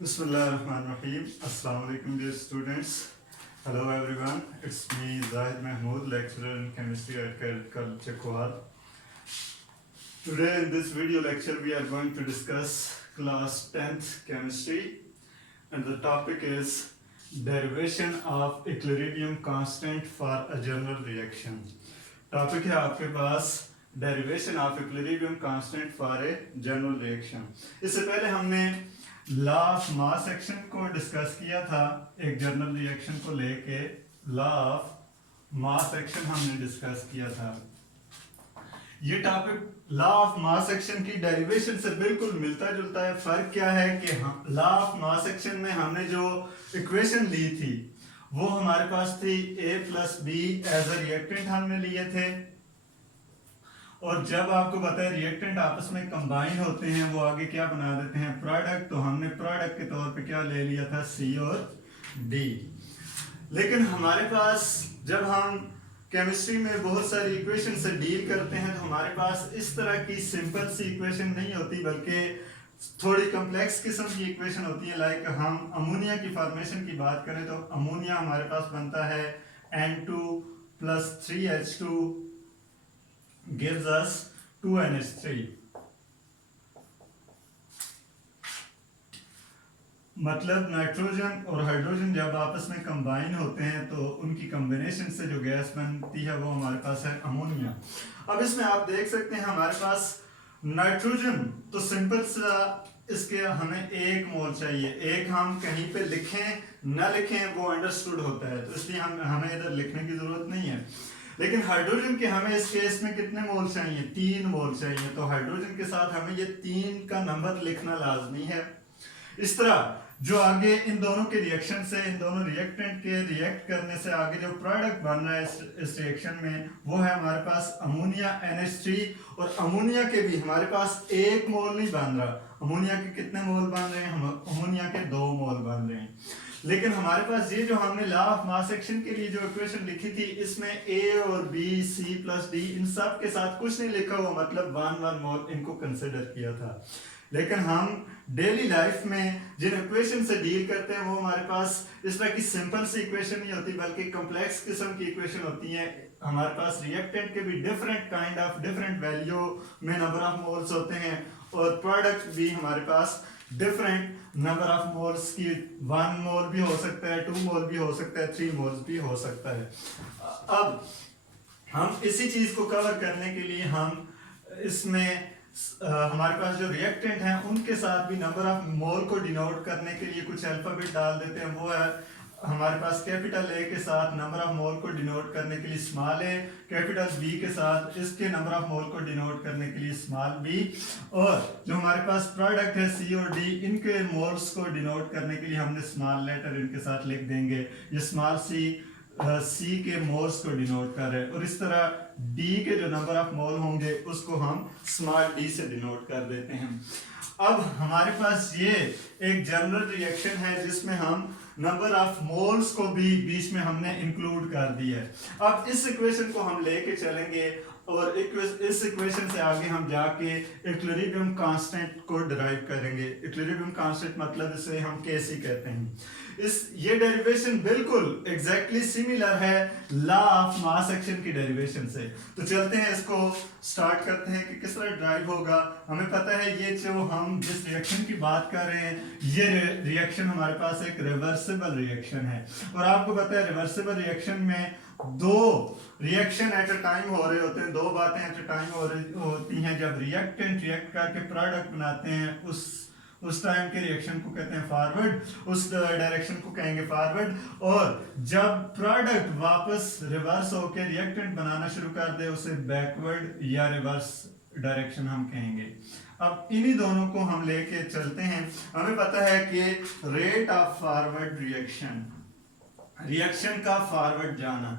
Bismillahirrahmanirrahim. Assalamu alaikum dear students. Hello everyone. It's me Zahid Mahmood, lecturer in chemistry at Cadet College Chakwal. Today in this video lecture we are going to discuss class 10th chemistry and the topic is derivation of equilibrium constant for a general reaction. Topic है आपके पास derivation of equilibrium constant for a general reaction. इससे पहले हमने law of mass action को discuss किया था एक general reaction को लेके लॉ ऑफ मास एक्शन हमने डिस्कस किया था। ये topic law of mass action की डेरिवेशन से बिल्कुल मिलता जुलता है। फर्क क्या है कि लॉ ऑफ मास एक्शन में हमने जो इक्वेशन ली थी वो हमारे पास थी a plus B as a reactant हमने लिए थे, और जब आपको पता है रिएक्टेंट आपस में कंबाइन होते हैं वो आगे क्या बना देते हैं प्रोडक्ट, तो हमने प्रोडक्ट के तौर पे क्या ले लिया था C और D। लेकिन हमारे पास जब हम केमिस्ट्री में बहुत सारी इक्वेशन से डील करते हैं तो हमारे पास इस तरह की सिंपल सी इक्वेशन नहीं होती बल्कि थोड़ी कम्प्लेक्स किस्म की इक्वेशन होती है। लाइक हम अमोनिया की फॉर्मेशन की बात करें तो अमोनिया हमारे पास बनता है N2 plus 3H2 gives us 2NH3। मतलब नाइट्रोजन और हाइड्रोजन जब आपस में कंबाइन होते हैं तो उनकी कॉम्बिनेशन से जो गैस बनती है वो हमारे पास है अमोनिया। अब इसमें आप देख सकते हैं हमारे पास नाइट्रोजन तो सिंपल सा इसके हमें 1 मोल चाहिए। एक हम कहीं पे लिखें ना लिखें वो अंडरस्टूड होता है, तो इसलिए हमें इधर लिखने की जरूरत नहीं है। लेकिन हाइड्रोजन के हमें इस केस में कितने मोल चाहिए? 3 मोल चाहिए। तो हाइड्रोजन के साथ हमें ये 3 का नंबर लिखना लाजमी है। इस तरह जो आगे इन दोनों के रिएक्शन से, इन दोनों रिएक्टेंट के रिएक्ट करने से आगे जो प्रोडक्ट बन रहा है इस रिएक्शन में वो है हमारे पास अमोनिया NH3। और अमोनिया के भी हमारे पास 1 मोल नहीं बन रहा, अमोनिया के कितने मोल बन रहे हैं? अमोनिया के 2 मोल बन रहे हैं। लेकिन हमारे पास ये जो हमने लॉ ऑफ मास एक्शन के लिए जो इक्वेशन लिखी थी इसमें A और B C प्लस D इन सब के साथ कुछ नहीं लिखा हुआ, मतलब 1 मोल इनको कंसिडर किया था। लेकिन हम डेली लाइफ में जिन इक्वेशन से डील करते हैं वो हमारे पास इस तरह की सिंपल सी इक्वेशन नहीं होती बल्कि कॉम्प्लेक्स किस्म की इक्वेशन होती हैं। हमारे पास रिएक्टेंट के भी different kind of different value में नंबर ऑफ मोल्स होते हैं और प्रोडक्ट भी हमारे पास डिफरेंट नंबर ऑफ मोल्स की 1 मोल भी हो सकता है, 2 मोल भी हो सकता है, 3 मोल्स भी हो सकता है। अब हम इसी चीज को कवर करने के लिए हम इसमें हमारे पास जो रिएक्टेंट हैं उनके साथ भी नंबर ऑफ मोल को डिनोट करने के लिए कुछ अल्फाबेट डाल देते हैं। वो है हमारे पास कैपिटल A के साथ नंबर ऑफ मोल को डिनोट करने के लिए स्मॉल a, कैपिटल B के साथ इसके नंबर ऑफ मोल को डिनोट करने के लिए स्मॉल b, और जो हमारे पास प्रोडक्ट है C और D इनके मोल्स को डिनोट करने के लिए हमने स्मॉल लेटर इनके साथ लिख देंगे। ये स्मॉल C के मोल्स को डिनोट कर रहे हैं, और इस तरह D के जो नंबर ऑफ मोल होंगे उसको हम स्मॉल d से डिनोट कर देते हैं। अब हमारे पास ये एक जनरल रिएक्शन है जिसमें हम नंबर ऑफ मोल्स को भी बीच में हमने इंक्लूड कर दिया है। अब इस इक्वेशन को हम लेके चलेंगे और इस इक्वेशन से आगे हम जाके इक्विलिब्रियम कांस्टेंट को डिराइव करेंगे। इक्विलिब्रियम कांस्टेंट मतलब इसे हम Kc कहते हैं। ये डेरिवेशन बिल्कुल एग्जैक्टली सिमिलर है लॉ ऑफ मास एक्शन की डेरिवेशन से। तो चलते हैं इसको स्टार्ट करते हैं कि किस तरह ड्राइव होगा। हमें पता है ये जो हम जिस रिएक्शन की बात कर रहे हैं ये रिएक्शन हमारे पास एक रिवर्सिबल रिएक्शन है, और आपको पता है रिवर्सिबल रिएक्शन में 2 रिएक्शन एट अ टाइम हो रहे होते हैं, 2 बातें एट अ टाइम होती हैं। जब रिएक्टेंट रिएक्ट करके प्रोडक्ट बनाते हैं उस टाइम के रिएक्शन को कहते हैं फॉरवर्ड, उस डायरेक्शन को कहेंगे फॉरवर्ड, और जब प्रोडक्ट वापस रिवर्स होकर रिएक्टेंट बनाना शुरू कर दे उसे बैकवर्ड या रिवर्स डायरेक्शन हम कहेंगे। अब इन्हीं दोनों को हम लेके चलते हैं। हमें पता है कि रेट ऑफ फॉरवर्ड रिएक्शन का फॉरवर्ड जाना,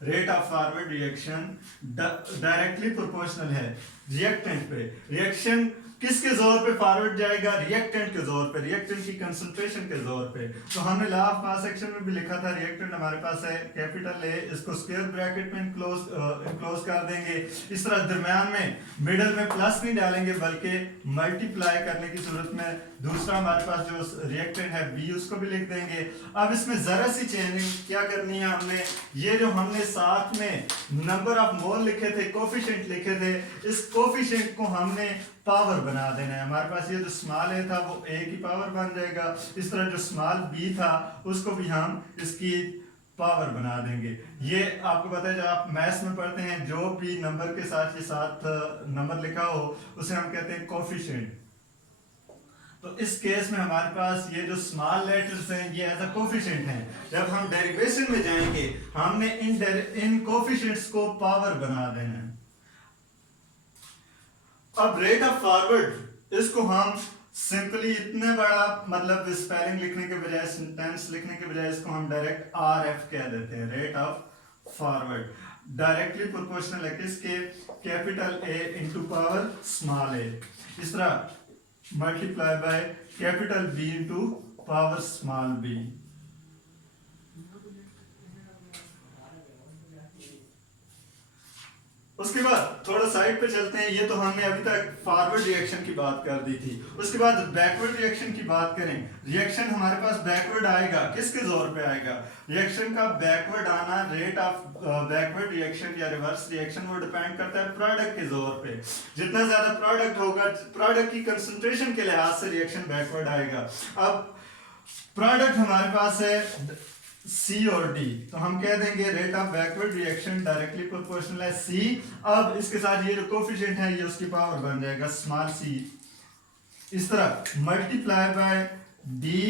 rate of forward reaction directly proportional है रिएक्टेंट पे। रिएक्शन किसके जोर पे फॉरवर्ड जाएगा? रिएक्टेंट के जोर पे, रिएक्टेंट की कंसंट्रेशन के जोर पे। तो हमने लॉ ऑफ मास एक्शन में भी लिखा था, रिएक्टेंट हमारे पास है कैपिटल ए, इसको स्क्वायर ब्रैकेट में इनक्लोज कर देंगे। इस तरह दरमियान में मिडल में प्लस नहीं डालेंगे बल्कि मल्टीप्लाई करने की सूरत में दूसरा हमारे पास जो रिएक्टेंट है बी उसको भी लिख देंगे। अब इसमें जरा सी चेंजिंग क्या करनी है हमने, ये जो हमने साथ में नंबर ऑफ मोल लिखे थे, कोफिशिएंट लिखे थे, इस कोफिशिएंट को हमने पावर बना देना है। हमारे पास ये जो स्मॉल ए था वो ए की पावर बन जाएगा। इस तरह जो स्मॉल बी था उसको भी हम इसकी पावर बना देंगे। ये आपको पता है जब आप मैथ्स में पढ़ते हैं जो भी नंबर के साथ ये साथ नंबर लिखा हो उसे हम कहते हैं कोफिशिएंट। तो इस केस में हमारे पास ये जो स्मॉल लेटर्स हैं ये एज अ कोफिशिएंट हैं। जब हम डेरिवेशन में जाएंगे हमने इन कोफिशिएंट्स को पावर बना देना है। अब रेट ऑफ फॉरवर्ड इसको हम सिंपली इतने बड़ा मतलब स्पेलिंग लिखने के बजाय, सेंटेंस लिखने के बजाय इसको हम डायरेक्ट आरएफ कह देते हैं, rate of forward. Directly proportional है किसके? Capital A into power small A. इस तरह multiply by capital B into power small B. उसके बाद थोड़ा साइड पे चलते हैं। ये तो हमने अभी तक फॉरवर्ड रिएक्शन की बात कर दी थी। उसके बाद बैकवर्ड रिएक्शन की बात करें। रिएक्शन हमारे पास बैकवर्ड आएगा, किसके जोर पे आएगा? रिएक्शन का बैकवर्ड आना, रेट ऑफ बैकवर्ड रिएक्शन या रिवर्स रिएक्शन वो डिपेंड करता है प्रोडक्ट के जोर पे। जितना ज्यादा प्रोडक्ट होगा, प्रोडक्ट की कंसंट्रेशन के लिहाज से रिएक्शन बैकवर्ड आएगा। अब प्रोडक्ट हमारे पास है सी और डी, तो हम कह देंगे rate of backward reaction directly proportional है सी। अब इसके साथ ये जो कोफिशिएंट है ये उसकी पावर बन जाएगा स्मॉल सी। इस तरह मल्टीप्लाई बाय डी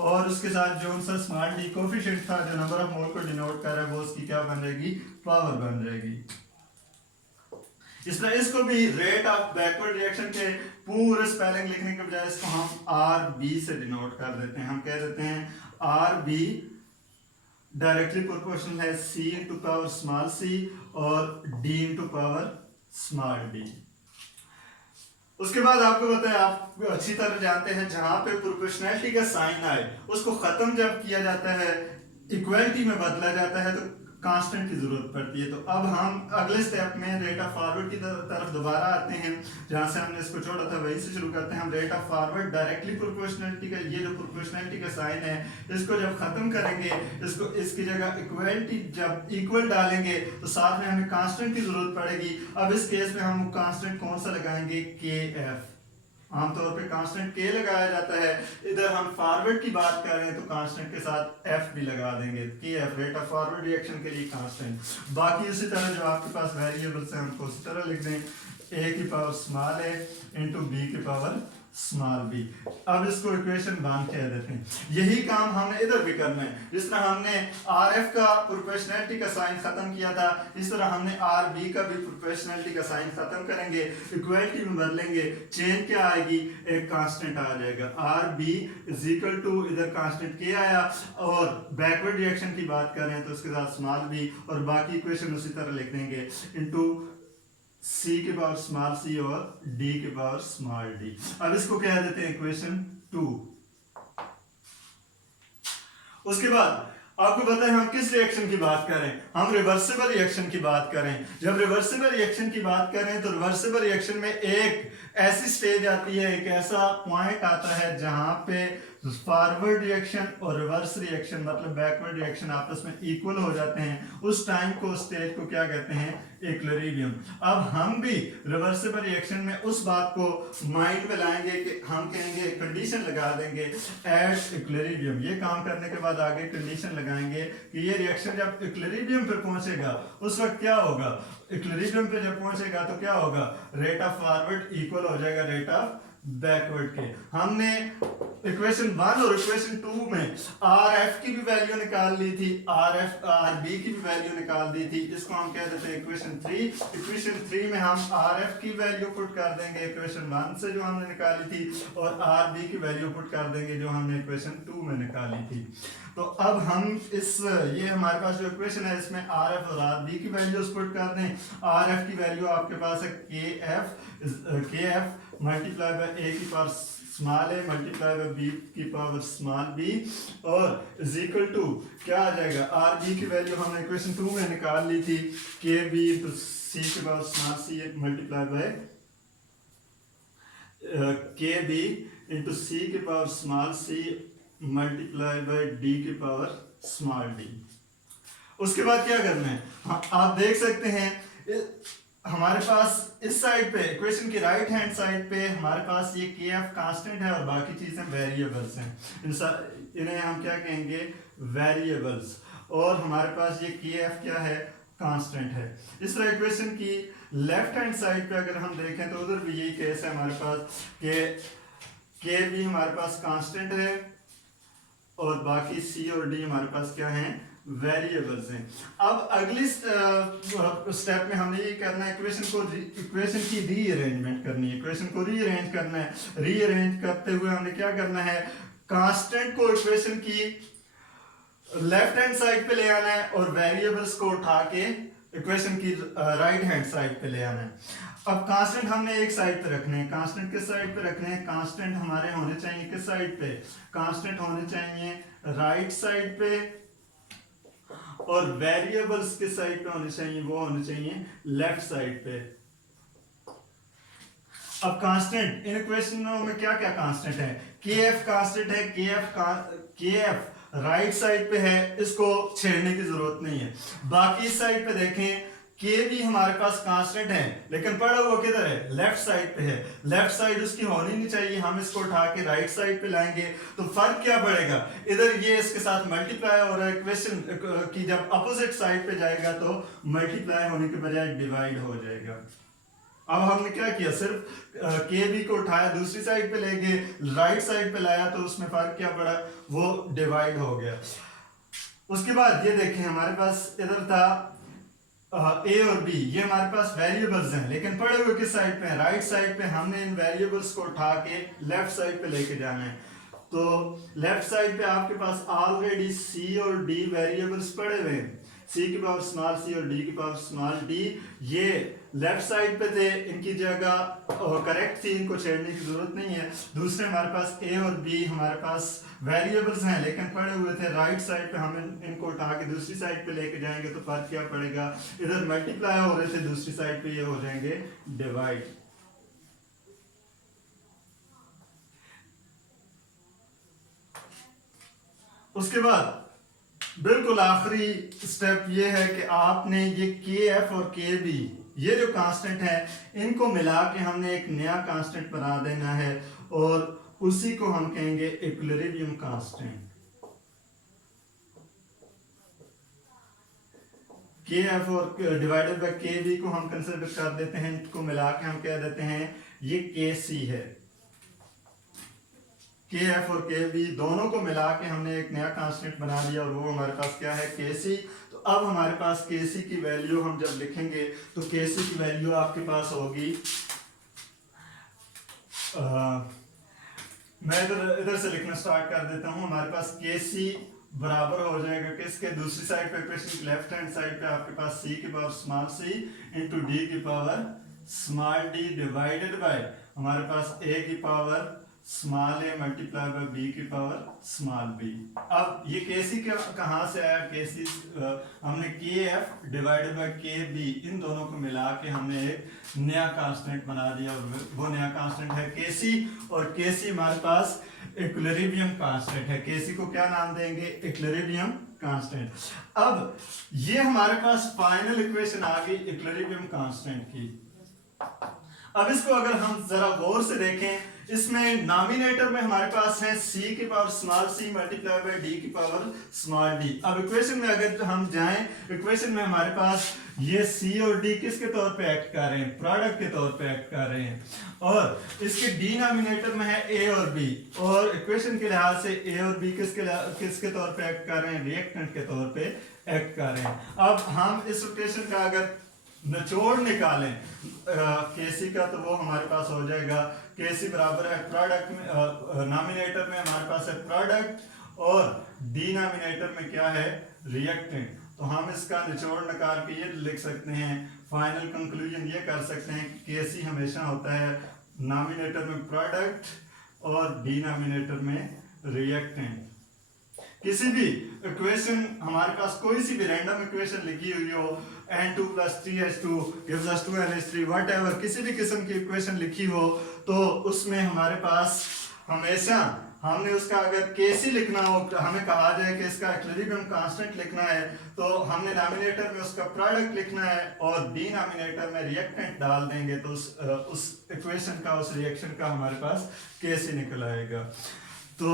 और उसके साथ जो सा स्मॉल डी कोफिशिएंट था जो नंबर ऑफ मोल को डिनोट कर रहा है वो उसकी क्या बन जाएगी? पावर बन जाएगी। इस तरह इसको भी रेट ऑफ बैकवर्ड रिएक्शन के पूरे स्पेलिंग लिखने के बजाय इसको हम आर बी से डिनोट कर देते हैं। हम कह देते हैं आर बी डायरेक्टली प्रोपोर्शनल है c into power small c और d into power small d। उसके बाद आपको पता है, आप अच्छी तरह जानते हैं जहां पे प्रोपोर्शनैलिटी का साइन आए उसको खत्म जब किया जाता है, इक्वलिटी में बदला जाता है तो कांस्टेंट की जरूरत पड़ती है। तो अब हम अगले स्टेप में रेट ऑफ फॉरवर्ड की तरफ दोबारा आते हैं, जहां से हमने इसको छोड़ा था वहीं से शुरू करते हैं। हम rate of forward directly proportionality का ये जो प्रोपोर्शनलिटी का साइन है इसको जब खत्म करेंगे, इसको इसकी जगह इक्वलिटी जब इक्वल डालेंगे तो साथ में हमें कांस्टेंट की जरूरत पड़ेगी। अब इस केस में हम कांस्टेंट कौन सा लगाएंगे? के एफ। आमतौर पे कांस्टेंट के लगाया जाता है। इधर हम फॉरवर्ड की बात कर रहे हैं तो कांस्टेंट के साथ एफ भी लगा देंगे, के F rate of forward reaction के लिए कांस्टेंट। बाकी उसी तरह जो आपके पास वेरिएबल्स हैं हमको उसी तरह लिख दें, ए की पावर स्मॉल ए इंटू बी की पावर स्मॉल बी। अब इसको इक्वेशन 1 कह देते हैं। यही काम हमने इधर भी करना है। जिस तरह हमने आर एफ का प्रोपोर्शनैलिटी का साइन खत्म किया था, इस तरह हमने आर बी का भी प्रोपोर्शनैलिटी का साइन खत्म करेंगे, इक्वलिटी में बदलेंगे। चेंज क्या आएगी? एक कांस्टेंट आ जाएगा R B is equal to, इधर कांस्टेंट के आया और बैकवर्ड रिएक्शन की बात कर रहे हैं तो उसके साथ स्मॉल बी और बाकी इक्वेशन उसी तरह लिख देंगे इनटू c के पावर स्मॉल c और d के पावर स्मॉल d। अब इसको कह देते हैं इक्वेशन 2। उसके बाद आपको पता है हम किस रिएक्शन की बात करें? हम रिवर्सिबल रिएक्शन की बात करें। जब रिवर्सिबल रिएक्शन की बात करें तो रिवर्सिबल रिएक्शन में एक ऐसी स्टेज आती है, एक ऐसा पॉइंट आता है जहां पे फॉरवर्ड रिएक्शन और रिवर्स रिएक्शन मतलब बैकवर्ड रिएक्शन आपस में इक्वल हो जाते हैं। उस टाइम को, स्टेज को क्या कहते हैं? इक्विलिब्रियम। अब हम भी रिवर्सिबल रिएक्शन में उस बात को माइंड में लाएंगे कि हम कहेंगे, कंडीशन लगा देंगे एट इक्विलिब्रियम। ये काम करने के बाद आगे कंडीशन लगाएंगे कि ये रिएक्शन जब इक्विलिब्रियम पे पहुंचेगा उस वक्त क्या होगा? इक्विलिब्रियम पे जब पहुंचेगा तो क्या होगा? रेट ऑफ फॉरवर्ड इक्वल हो जाएगा रेट ऑफ बैकवर्ड के। हमने इक्वेशन 1 और इक्वेशन 2 में आर एफ की भी वैल्यू निकाल ली थी, आर एफ आर बी की भी वैल्यू निकाल दी थी। इसको हम कह देते हैं इक्वेशन 3। इक्वेशन 3 में हम आर एफ की वैल्यू पुट कर देंगे इक्वेशन 1 से जो हमने निकाली थी और आर बी की वैल्यू पुट कर देंगे जो हमने इक्वेशन 2 में निकाली थी। तो अब हम इस ये हमारे पास जो इक्वेशन है इसमें आर एफ और आर बी की वैल्यूज पुट कर दें। आर एफ की वैल्यू आपके पास है के एफ मल्टीप्लाई बाय ए की power small A multiply by B की पावर स्मॉल बी और इज इक्वल टू क्या आ जाएगा, आर बी की वैल्यू हमने इक्वेशन 2 में निकाल ली थी, के बी इंटू सी की power small C multiply by K B into C की power small C multiply by D की पावर स्मॉल डी। उसके बाद क्या करना है, आप देख सकते हैं हमारे पास इस साइड पे इक्वेशन की राइट हैंड साइड पे हमारे पास ये के एफ कांस्टेंट है और बाकी चीजें वेरिएबल्स हैं, इन्हें हम क्या कहेंगे, वेरिएबल्स। और हमारे पास ये के एफ क्या है, कांस्टेंट है। इस तरह इक्वेशन की लेफ्ट हैंड साइड पे अगर हम देखें तो उधर भी यही केस है हमारे पास के भी हमारे पास कांस्टेंट है और बाकी सी और डी हमारे पास क्या है, वेरिएबल्स हैं। अब अगली स्टेप में हमने ये करना है, इक्वेशन की रीअरेंजमेंट करनी है, इक्वेशन को रीअरेंज करना है। रीअरेंज करते हुए हमने क्या करना है, कांस्टेंट को इक्वेशन की लेफ्ट हैंड साइड पे ले आना है और वेरिएबल्स को उठा के इक्वेशन की राइट हैंड साइड पे ले आना है। अब कांस्टेंट हमने एक साइड पे रखने हैं, कांस्टेंट किस साइड पे रखने हैं, कांस्टेंट हमारे होने चाहिए किस साइड पे, कांस्टेंट होने चाहिए राइट साइड पे और वेरिएबल्स किस साइड पे होने चाहिए, वो होने चाहिए लेफ्ट साइड पे। अब कांस्टेंट इन इक्वेशनों में क्या क्या कांस्टेंट है, के एफ कांस्टेंट है, के एफ राइट साइड पे है, इसको छेड़ने की जरूरत नहीं है। बाकी साइड पे देखें के भी हमारे पास कांस्टेंट है लेकिन पड़ा हुआ किधर है, लेफ्ट साइड पे है, लेफ्ट साइड उसकी होनी नहीं चाहिए, हम इसको उठा के राइट साइड पे लाएंगे तो फर्क क्या पड़ेगा, इधर ये इसके साथ मल्टीप्लाई हो रहा है, इक्वेशन की जब अपोजिट साइड पे जाएगा तो मल्टीप्लाई होने के बजाय डिवाइड हो जाएगा। अब हमने क्या किया, सिर्फ के बी को उठाया दूसरी साइड पे ले गए, राइट साइड पे लाया तो उसमें फर्क क्या पड़ा, वो डिवाइड हो गया। उसके बाद ये देखें हमारे पास इधर था ए और बी, ये हमारे पास वेरिएबल्स हैं लेकिन पड़े हुए किस साइड पे हैं, राइट साइड पे। हमने इन वेरिएबल्स को उठा के लेफ्ट साइड पे लेके जाना है, तो लेफ्ट साइड पे आपके पास ऑलरेडी सी और डी वेरिएबल्स पड़े हुए हैं, सी की पावर स्मॉल सी और डी की पावर स्मॉल डी, ये लेफ्ट साइड पे थे, इनकी जगह करेक्ट थी, इनको छेड़ने की जरूरत नहीं है। दूसरे हमारे पास ए और बी हमारे पास वेरिएबल्स हैं लेकिन पड़े हुए थे राइट साइड पे, हम इनको उठा के दूसरी साइड पे लेके जाएंगे तो फर्क क्या पड़ेगा, इधर मल्टीप्लाई हो रहे थे, दूसरी साइड पे ये हो जाएंगे डिवाइड। उसके बाद बिल्कुल आखिरी स्टेप ये है कि आपने ये के एफ और के बी ये जो कांस्टेंट है इनको मिला के हमने एक नया कांस्टेंट बना देना है और उसी को हम कहेंगे इक्विलिब्रियम कांस्टेंट। के एफ और डिवाइडेड बाय के बी को हम कंसिडर कर देते हैं, इनको मिला के हम कह देते हैं ये के सी है। के एफ और के बी दोनों को मिला के हमने एक नया कांस्टेंट बना लिया और वो हमारे पास क्या है, के सी। तो अब हमारे पास के सी की वैल्यू हम जब लिखेंगे तो के सी की वैल्यू आपके पास होगी, मैं इधर से लिखना स्टार्ट कर देता हूं। हमारे पास के सी बराबर हो जाएगा किसके, दूसरी साइड पे इक्वेशन की लेफ्ट हैंड साइड पे आपके पास सी की power small C into D की power small D divided by हमारे पास ए की power small A multiply by B की पावर स्मॉल बी। अब ये के सी कहाँ से आया, के सी हमने के F divided by K be in दोनों को मिला के हमने एक नया कांस्टेंट बना दिया और वो नया कांस्टेंट है के सी। और के सी हमारे पास इक्विलिब्रियम कांस्टेंट है, के सी को क्या नाम देंगे, इक्विलिब्रियम कांस्टेंट। अब ये हमारे पास फाइनल इक्वेशन आ गई इक्विलिब्रियम कांस्टेंट की। अब इसको अगर हम जरा गौर से देखें, इसमें नॉमिनेटर में हमारे पास है c की power small c multiply by d की पावर स्मॉल d। अब इक्वेशन में अगर हम जाएं, इक्वेशन में हमारे पास ये c और d किसके तौर पे एक्ट कर रहे हैं, प्रोडक्ट के तौर पे एक्ट कर रहे हैं, और इसके डिनोमिनेटर में है a और b, और इक्वेशन के लिहाज से a और b किसके तौर पे एक्ट कर रहे हैं, रिएक्टेंट के तौर पे एक्ट कर रहे हैं। अब हम इस इक्वेशन का अगर निचोड़ निकालें केसी का तो वो हमारे पास हो जाएगा केसी बराबर है प्रोडक्ट में, नॉमिनेटर में हमारे पास है प्रोडक्ट और डिनोमिनेटर में क्या है, रिएक्टेंट। तो हम इसका निचोड़ निकाल के ये लिख सकते हैं, फाइनल कंक्लूजन ये कर सकते हैं कि केसी हमेशा होता है नॉमिनेटर में प्रोडक्ट और डिनोमिनेटर में रिएक्टेंट। किसी भी इक्वेशन, हमारे पास कोई सी भी रैंडम इक्वेशन लिखी हुई हो, n2 + 3h2 gives us 2nh3, whatever, किसी भी किस्म की इक्वेशन लिखी हो, तो उसमें हमारे पास हमेशा हमने उसका अगर केसी लिखना हो, हमें कहा जाए कि इसका इक्विलिब्रियम कांस्टेंट लिखना है, तो हमने नॉमिनेटर में उसका प्रोडक्ट लिखना है और डिनोमिनेटर में रिएक्टेंट डाल देंगे, तो उस इक्वेशन का, उस रिएक्शन का हमारे पास केसी निकल आएगा। तो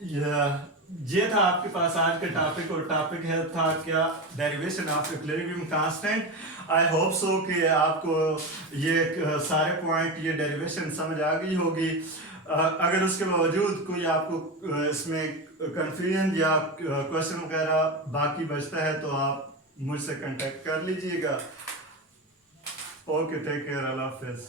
ये था आपके पास आज का टॉपिक, और टॉपिक है था क्या, derivation of equilibrium constant. I hope so कि आपको ये सारे पॉइंट, ये डेरिवेशन समझ आ गई होगी। अगर उसके बावजूद कोई आपको इसमें कंफ्यूजन या क्वेश्चन वगैरह बाकी बचता है तो आप मुझसे कांटेक्ट कर लीजिएगा। ओके, टेक केयर, अल्लाह हाफिज़।